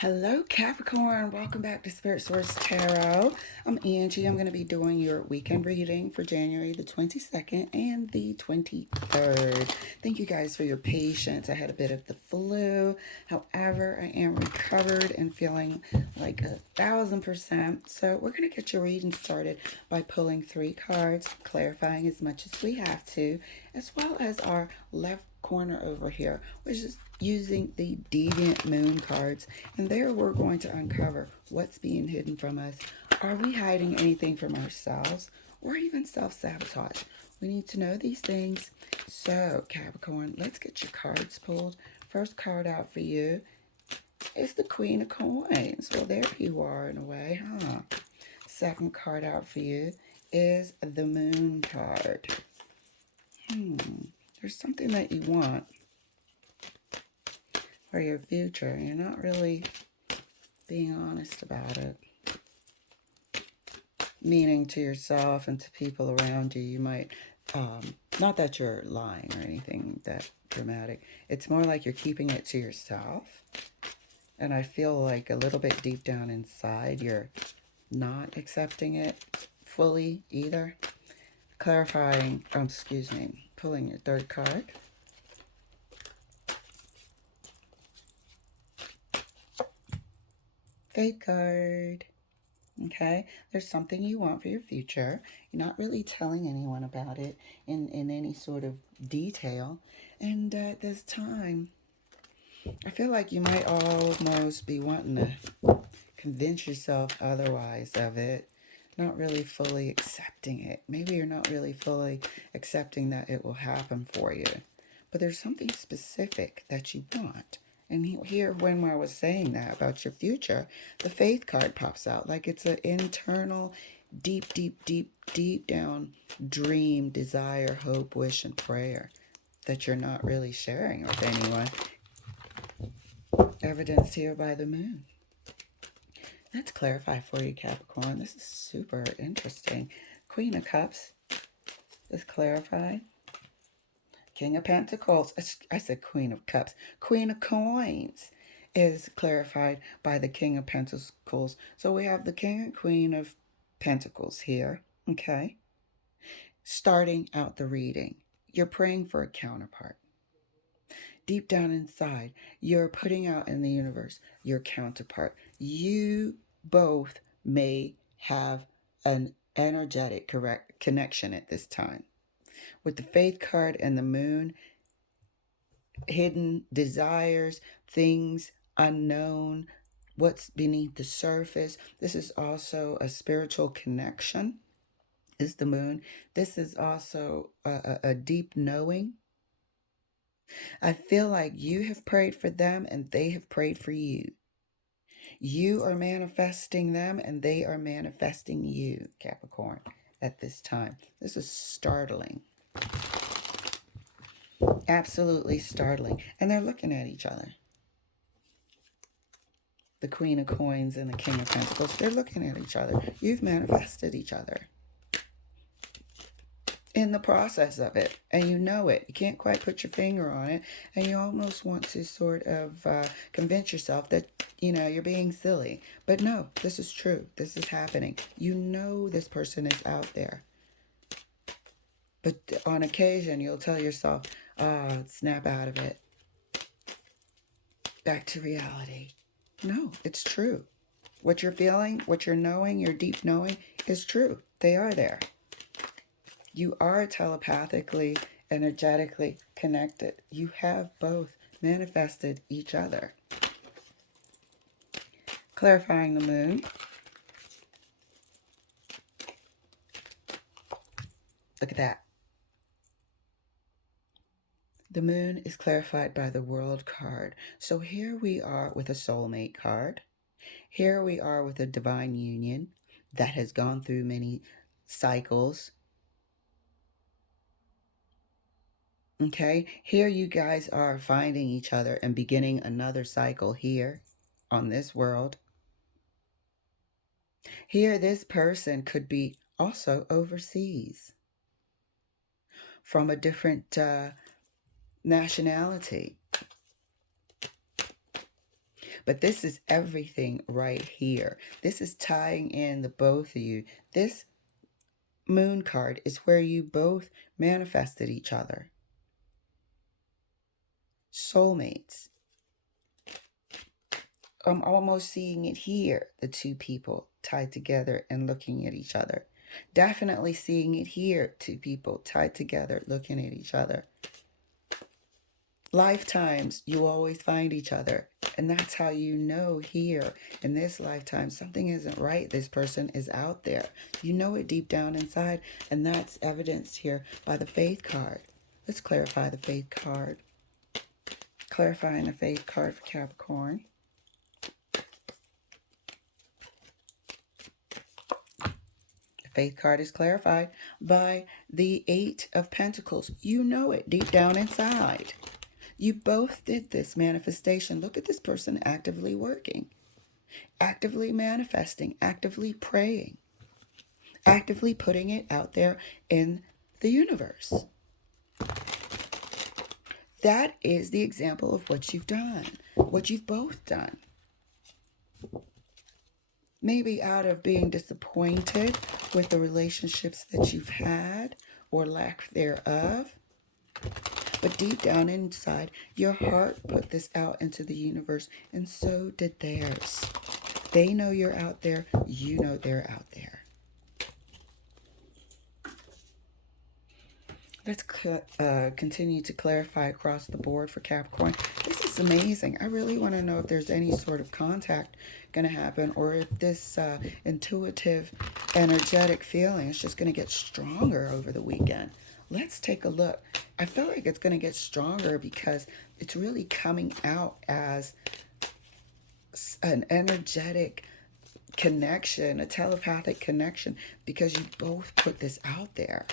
Hello, Capricorn. Welcome back to Spirit Source Tarot. I'm Angie. I'm going to be doing your weekend reading for January the 22nd and the 23rd. Thank you guys for your patience. I had a bit of the flu. However, I am recovered and feeling like 1,000%. So we're going to get your reading started by pulling 3 cards, clarifying as much as we have to, as well as our left corner over here, which is using the Deviant Moon cards. And there we're going to uncover what's being hidden from us. Are we hiding anything from ourselves or even self-sabotage? We need to know these things. So, Capricorn, let's get your cards pulled. First card out for you is the Queen of Coins. Well, there you are in a way, huh? Second card out for you is the Moon card. There's something that you want for your future. You're not really being honest about it. Meaning to yourself and to people around you, you might, not that you're lying or anything that dramatic. It's more like you're keeping it to yourself. And I feel like a little bit deep down inside, you're not accepting it fully either. Clarifying, pulling your third card. Faith card. Okay, there's something you want for your future. You're not really telling anyone about it in any sort of detail. And at this time, I feel like you might almost be wanting to convince yourself otherwise of it. Not really fully accepting it. Maybe you're not really fully accepting that it will happen for you. But there's something specific that you want. And here, when I was saying that about your future, the Faith card pops out like it's an internal, deep, deep, deep, deep down dream, desire, hope, wish, and prayer that you're not really sharing with anyone. Evidenced here by the Moon. Let's clarify for you, Capricorn. This is super interesting. Queen of Cups is clarified. King of Pentacles, I said Queen of Cups. Queen of Coins is clarified by the King of Pentacles. So we have the King and Queen of Pentacles here, okay? Starting out the reading, you're praying for a counterpart. Deep down inside, you're putting out in the universe your counterpart. You both may have an energetic connection at this time. With the Faith card and the Moon, hidden desires, things unknown, what's beneath the surface. This is also a spiritual connection, is the Moon. This is also a deep knowing. I feel like you have prayed for them and they have prayed for you. You are manifesting them and they are manifesting you, Capricorn, at this time. This is startling. Absolutely startling. And they're looking at each other. The Queen of Coins and the King of Pentacles, they're looking at each other. You've manifested each other in the process of it, and you know it. You can't quite put your finger on it, and you almost want to sort of convince yourself that, you know, you're being silly. But no, this is true. This is happening. You know this person is out there. But on occasion, you'll tell yourself, snap out of it. Back to reality. No, it's true. What you're feeling, what you're knowing, your deep knowing is true. They are there. You are telepathically, energetically connected. You have both manifested each other. Clarifying the Moon. Look at that. The Moon is clarified by the World card. So here we are with a soulmate card. Here we are with a divine union that has gone through many cycles. Okay, here you guys are finding each other and beginning another cycle here on this world. Here, this person could be also overseas from a different nationality. But this is everything right here. This is tying in the both of you. This moon card is where you both manifested each other. Soulmates. I'm almost seeing it here, the two people tied together and looking at each other. Definitely seeing it here, two people tied together looking at each other. Lifetimes, you always find each other. And that's how you know here in this lifetime something isn't right. This person is out there. You know it deep down inside. And that's evidenced here by the Faith card. Let's clarify the Faith card. Clarifying the Faith card for Capricorn. Faith card is clarified by the Eight of Pentacles. You know it deep down inside. You both did this manifestation. Look at this person actively working, actively manifesting, actively praying, actively putting it out there in the universe. That is the example of what you've done, what you've both done. Maybe out of being disappointed with the relationships that you've had or lack thereof. But deep down inside, your heart put this out into the universe, and so did theirs. They know you're out there. You know they're out there. Let's continue to clarify across the board for Capricorn. This is amazing. I really want to know if there's any sort of contact going to happen, or if this intuitive, energetic feeling is just going to get stronger over the weekend. Let's take a look. I feel like it's going to get stronger because it's really coming out as an energetic connection, a telepathic connection, because you both put this out there.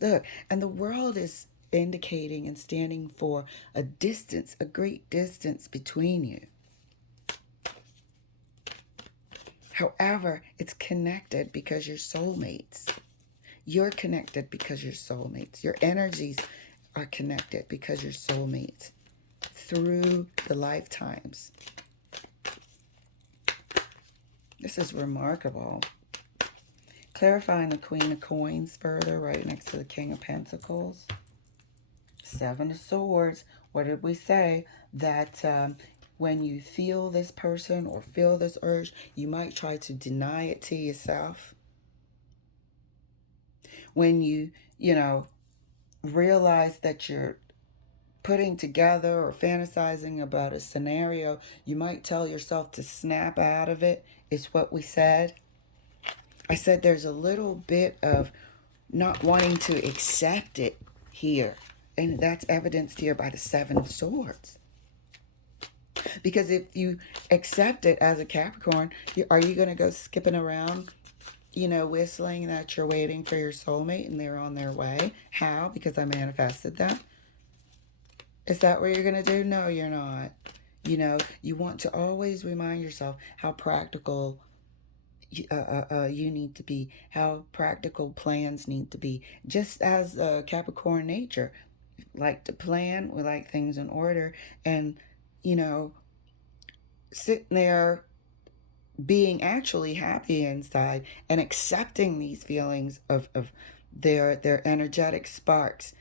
Look, and the world is indicating and standing for a distance, a great distance between you. However, it's connected because you're soulmates. You're connected because you're soulmates. Your energies are connected because you're soulmates through the lifetimes. This is remarkable. Clarifying the Queen of Coins further, right next to the King of Pentacles. Seven of Swords. What did we say? That when you feel this person or feel this urge, you might try to deny it to yourself. When you realize that you're putting together or fantasizing about a scenario, you might tell yourself to snap out of it, is what we said. I said there's a little bit of not wanting to accept it here. And that's evidenced here by the Seven of Swords. Because if you accept it as a Capricorn, are you going to go skipping around, whistling that you're waiting for your soulmate and they're on their way? How? Because I manifested them. Is that what you're going to do? No, you're not. You want to always remind yourself how practical you need to be, how practical plans need to be. Just as Capricorn nature, like to plan, we like things in order, and sitting there being actually happy inside and accepting these feelings of their energetic sparks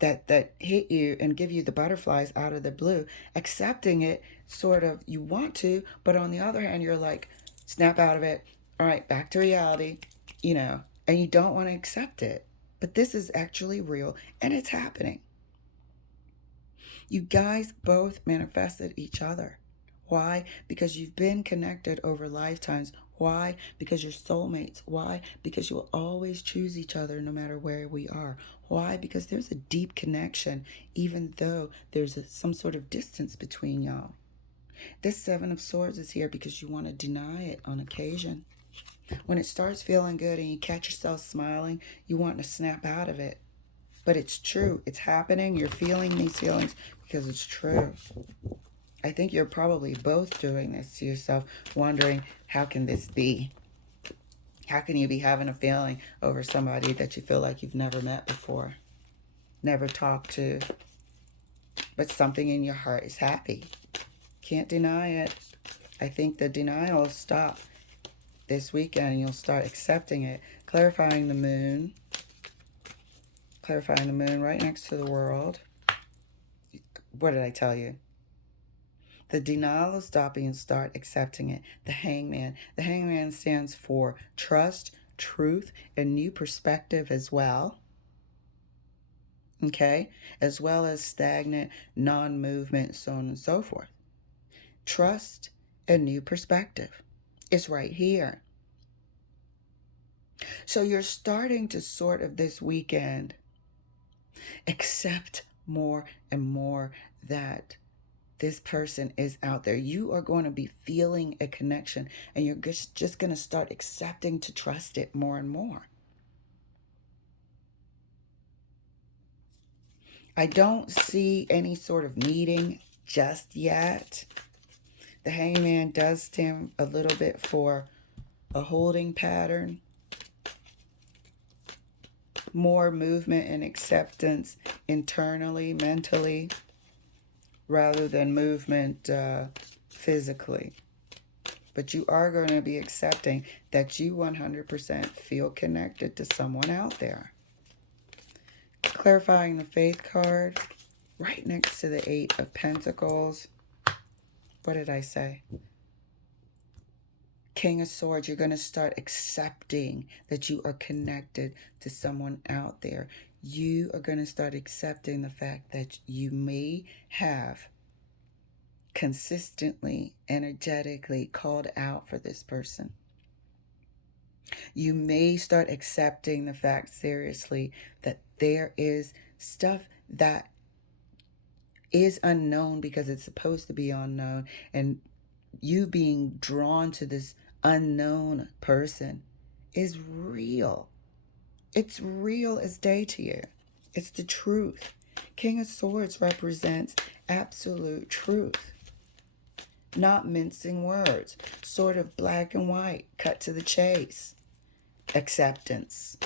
that hit you and give you the butterflies out of the blue. Accepting it, sort of, you want to, but on the other hand, you're like, snap out of it. All right, back to reality, and you don't want to accept it. But this is actually real, and it's happening. You guys both manifested each other. Why? Because you've been connected over lifetimes. Why? Because you're soulmates. Why? Because you will always choose each other no matter where we are. Why? Because there's a deep connection, even though there's some sort of distance between y'all. This Seven of Swords is here because you want to deny it on occasion. When it starts feeling good and you catch yourself smiling, you want to snap out of it. But it's true. It's happening. You're feeling these feelings because it's true. I think you're probably both doing this to yourself, wondering, how can this be? How can you be having a feeling over somebody that you feel like you've never met before, never talked to, but something in your heart is happy? Can't deny it. I think the denial will stop this weekend and you'll start accepting it. Clarifying the moon. Clarifying the moon right next to the world. What did I tell you? The denial will stop and start accepting it. The hangman. The hangman stands for trust, truth, and new perspective as well. Okay? As well as stagnant, non-movement, so on and so forth. Trust and new perspective is right here. So you're starting to sort of this weekend accept more and more that this person is out there. You are going to be feeling a connection and you're just going to start accepting to trust it more and more. I don't see any sort of meeting just yet. The hangman does stand a little bit for a holding pattern. More movement and acceptance internally, mentally, rather than movement physically. But you are going to be accepting that you 100% feel connected to someone out there. Clarifying the Faith card, right next to the 8 of Pentacles. What did I say? King of Swords, you're going to start accepting that you are connected to someone out there. You are going to start accepting the fact that you may have consistently, energetically called out for this person. You may start accepting the fact seriously that there is stuff that is unknown because it's supposed to be unknown, and you being drawn to this unknown person is real. It's real as day to you. It's the truth. King of Swords represents absolute truth. Not mincing words. Sort of black and white. Cut to the chase. Acceptance.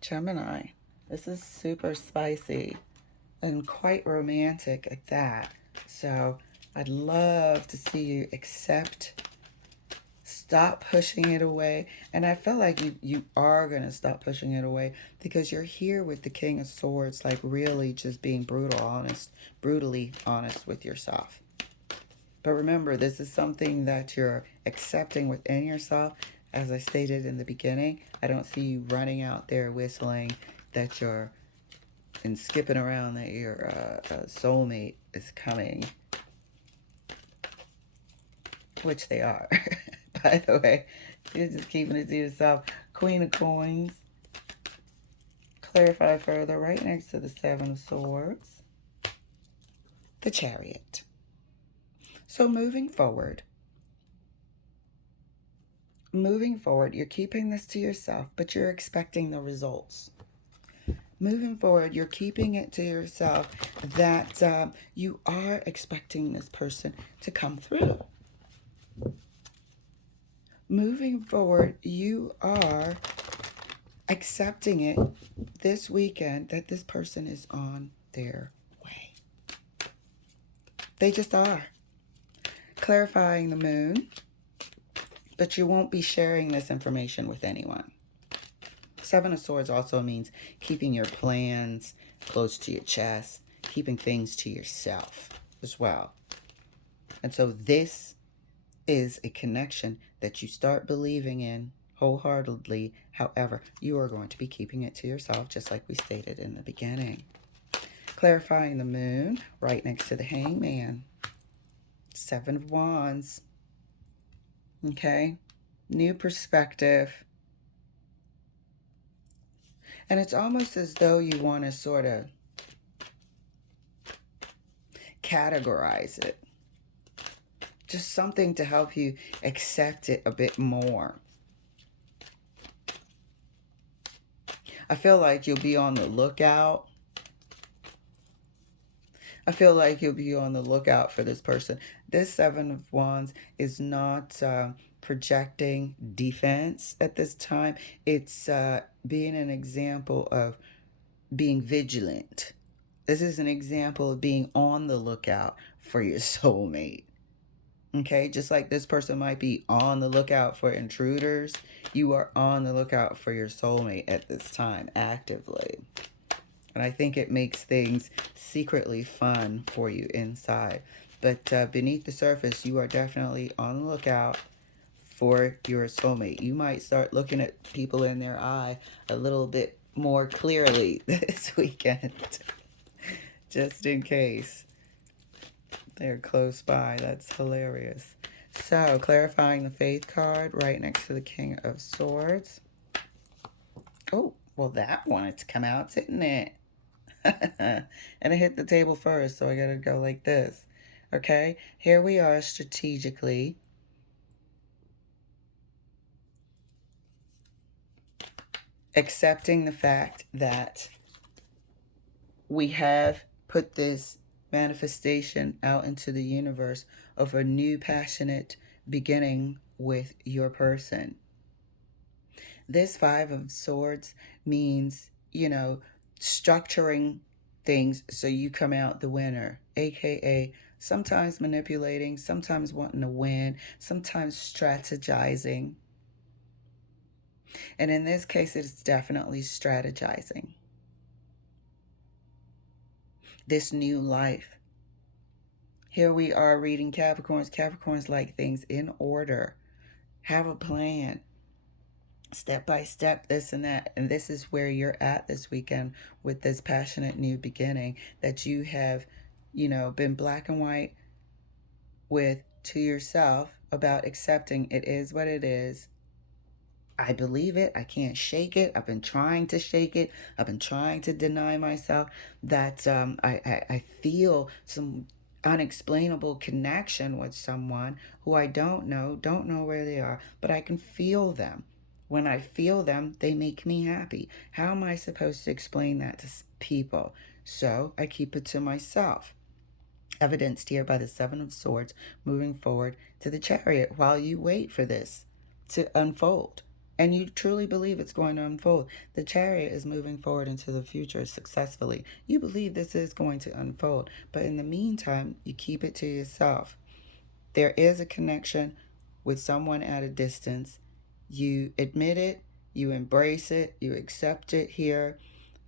Gemini. This is super spicy and quite romantic at that. So I'd love to see you accept. Stop pushing it away. And I feel like you are going to stop pushing it away because you're here with the King of Swords, like really just being brutally honest with yourself. But remember, this is something that you're accepting within yourself. As I stated in the beginning, I don't see you running out there whistling that you're and skipping around that your soulmate is coming, which they are. By the way, you're just keeping it to yourself. Queen of Coins. Clarify further right next to the 7 of Swords. The Chariot. So moving forward, you're keeping this to yourself, but you're expecting the results. Moving forward, you're keeping it to yourself that you are expecting this person to come through. Moving forward, you are accepting it this weekend that this person is on their way. They just are. Clarifying the moon, but you won't be sharing this information with anyone. 7 of Swords also means keeping your plans close to your chest, keeping things to yourself as well. And so this is a connection that you start believing in wholeheartedly. However, you are going to be keeping it to yourself, just like we stated in the beginning. Clarifying the moon, right next to the hangman. 7 of Wands. Okay? New perspective. And it's almost as though you want to sort of categorize it. Just something to help you accept it a bit more. I feel like you'll be on the lookout. I feel like you'll be on the lookout for this person. This 7 of Wands is not projecting defense at this time. It's being an example of being vigilant. This is an example of being on the lookout for your soulmate. Okay, just like this person might be on the lookout for intruders, you are on the lookout for your soulmate at this time, actively. And I think it makes things secretly fun for you inside. But beneath the surface, you are definitely on the lookout for your soulmate. You might start looking at people in their eye a little bit more clearly this weekend, just in case they're close by. That's hilarious. So, clarifying the Faith card right next to the King of Swords. Oh, well, that wanted to come out, didn't it? And it hit the table first, so I gotta go like this. Okay, here we are strategically accepting the fact that we have put this manifestation out into the universe of a new passionate beginning with your person. This Five of Swords means, structuring things so you come out the winner, aka sometimes manipulating, sometimes wanting to win, sometimes strategizing. And in this case, it's definitely strategizing. This new life. Here we are reading Capricorns. Capricorns like things in order. Have a plan. Step by step, this and that. And this is where you're at this weekend with this passionate new beginning that you have, been black and white with to yourself about accepting it is what it is. I believe it. I can't shake it. I've been trying to shake it. I've been trying to deny myself that I feel some unexplainable connection with someone who I don't know where they are, but I can feel them. When I feel them, they make me happy. How am I supposed to explain that to people? So I keep it to myself. Evidenced here by the Seven of Swords moving forward to the Chariot while you wait for this to unfold. And you truly believe it's going to unfold. The Chariot is moving forward into the future successfully. You believe this is going to unfold. But in the meantime, you keep it to yourself. There is a connection with someone at a distance. You admit it, you embrace it, you accept it here,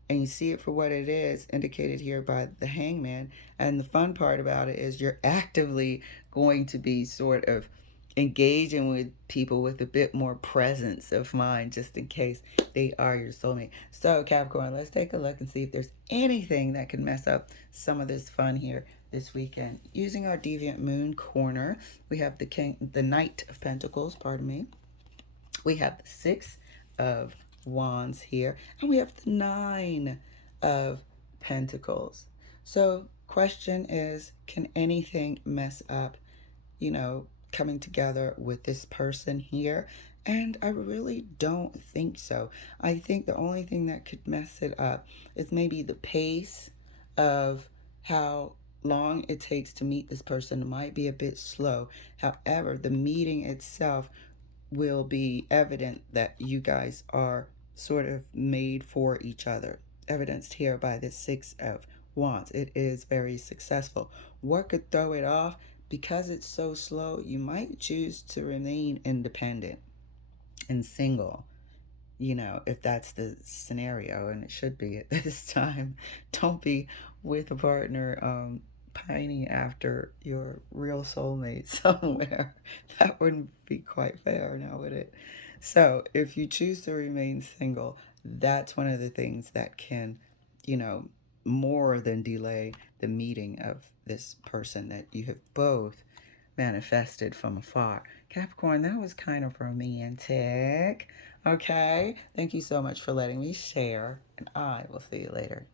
and you see it for what it is, indicated here by the Hangman. And the fun part about it is you're actively going to be sort of engaging with people with a bit more presence of mind, just in case they are your soulmate. So Capricorn, let's take a look and see if there's anything that can mess up some of this fun here this weekend. Using our Deviant Moon corner, we have the Knight of Pentacles, pardon me. We have the Six of Wands here, and we have the Nine of Pentacles. So question is, can anything mess up, coming together with this person here? And I really don't think so. I think the only thing that could mess it up is maybe the pace of how long it takes to meet this person. It might be a bit slow. However, the meeting itself will be evident that you guys are sort of made for each other. Evidenced here by the Six of Wands. It is very successful. What could throw it off? Because it's so slow, you might choose to remain independent and single, if that's the scenario, and it should be at this time. Don't be with a partner pining after your real soulmate somewhere. That wouldn't be quite fair, now would it? So if you choose to remain single, that's one of the things that can, more than delay the meeting of this person that you have both manifested from afar. Capricorn, that was kind of romantic. Okay. Thank you so much for letting me share, and I will see you later.